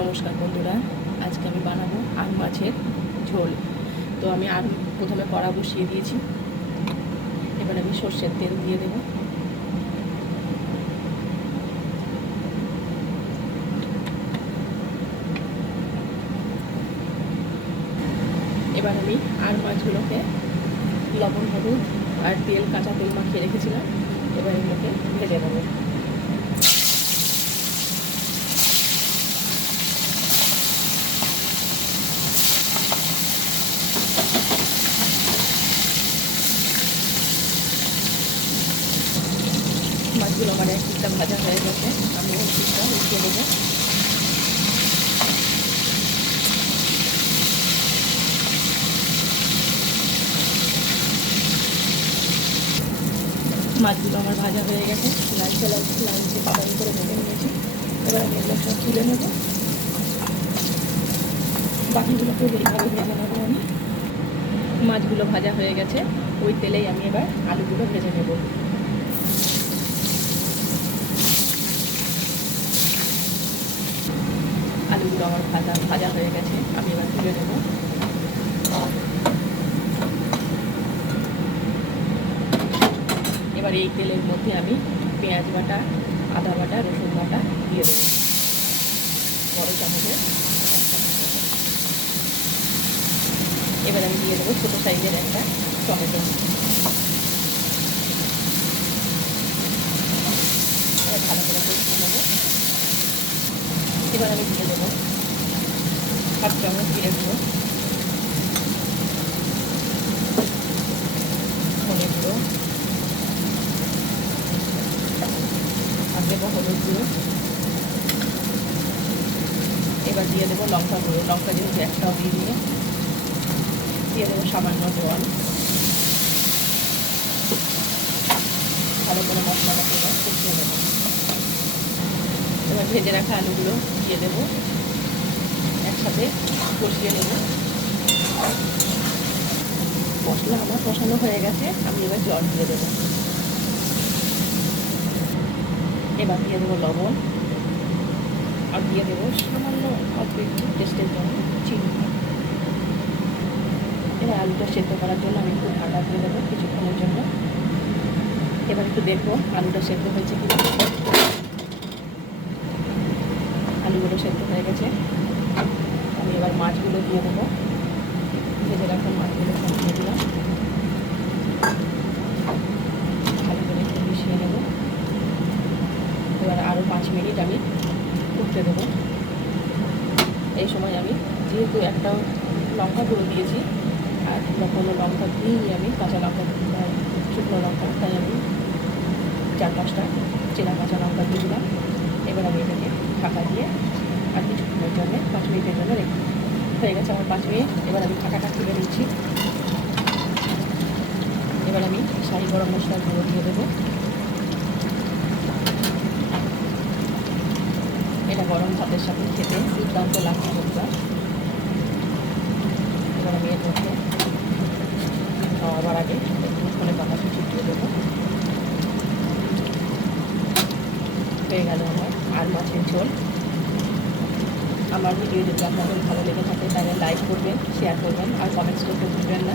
নমস্কার বন্ধুরা, আজকে আমি বানাবো আর মাছের ঝোল। তো আমি আর প্রথমে কড়া বসিয়ে দিয়েছি। এবার আমি সর্ষের তেল দিয়ে দেব। এবার আমি আর মাছগুলোকে লবণ, হলুদ আর তেল, কাঁচা তেল মাখিয়ে রেখেছিলাম। এবার এগুলোকে ভেজে নেবো। মাছগুলো আমার এক পিঠটা ভাজা হয়ে গেছে, আমি এক পিঠটা উঠিয়ে দেবো। মাছগুলো আমার ভাজা হয়ে গেছে, লালচে লালচে বাদামি করে ভেজে নিয়েছি। এবার আমি এগুলো সব তুলে নেবো। বাকিগুলোকেও এইভাবে ভেজে নেবো আমি। মাছগুলো ভাজা হয়ে গেছে, ওই তেলেই আমি এবার আলুগুলো ভেজে নেব। আলুগুলো আমার ভাজা হয়ে গেছে, আমি এবার তুলে নেব। এবার এই তেলের মধ্যে আমি পেঁয়াজ বাটা, আদা বাটা, রসুন বাটা দিয়ে দেবো, বড় চামচের। এবার আমি দিয়ে দেবো ছোটো সাইজের একটা টমেটো। এবার ভালো করে কষিয়ে নেবো। এবার আমি দিয়ে দেবো 1/2 চামচ জিরে গুঁড়ো, ধনে গুঁড়ো, আর দেবো হলুদ গুঁড়ো। এবার দিয়ে দেবো লঙ্কা গুঁড়ো, লঙ্কা যেহেতু একটাও দিয়ে দেবো সামান্য জল। ভালো করে মশলাটাকে এবার কষিয়ে নেবো। এবার ভেজে রাখা আলুগুলো দিয়ে দেবো, একসাথে কষিয়ে নেব। মশলা আমার কষানো হয়ে গেছে, আমি এবার জল দিয়ে দেবো। এবার দিয়ে দেবো লবণ, আর দিয়ে দেবো সামান্য অল্প একটু টেস্টের জন্য চিনি। এবার আলুটা সেদ্ধ করার জন্য আমি একটু ঢাকা দিয়ে দেবো কিছুক্ষণের জন্য। এবার একটু দেখবো আলুটা সেদ্ধ হয়েছে কিনা। আলুগুলো সেদ্ধ হয়ে গেছে, আমি এবার মাছগুলো দিয়ে দেবো। ভেজে রাখা মাছগুলো সব দিয়ে দিলাম। ভালো করে একটু মিশিয়ে নেব। এবার আরও 5 মিনিট আমি ফুটতে দেবো। এই সময় আমি যেহেতু একটা লঙ্কা গুঁড়ো দিয়েছি, আর কোনো লঙ্কা দিইনি আমি, কাঁচা লঙ্কা, শুকনো লঙ্কা, তাই আমি 4-5টা চেনা কাঁচা লঙ্কা দিয়ে দিলাম। এবার আমি এটাকে ঢাকা দিয়ে আর কিছুক্ষণের জন্য 5 মিনিটের জন্য রেখে হয়ে গেছে আমার 5 মিনিট। এবার আমি ঢাকাটা তুলে নিচ্ছি। এবার আমি শাহি গরম মশলার গুঁড়ো দিয়ে দেবো। এটা গরম ভাতের সাথে খেতে দুর্দান্ত লাগছে বন্ধুরা। এবার আমি এর মধ্যে খাওয়াবার আগে একটু ধনে পাতা কুচি দিয়ে দেবো। হয়ে গেল আমার আর মাছের ঝোল। আমার ভিডিও যদি আপনাদের ভালো লেগে থাকে তাহলে লাইক করবেন, শেয়ার করবেন, আর কমেন্টস করতে ভুলবেন না।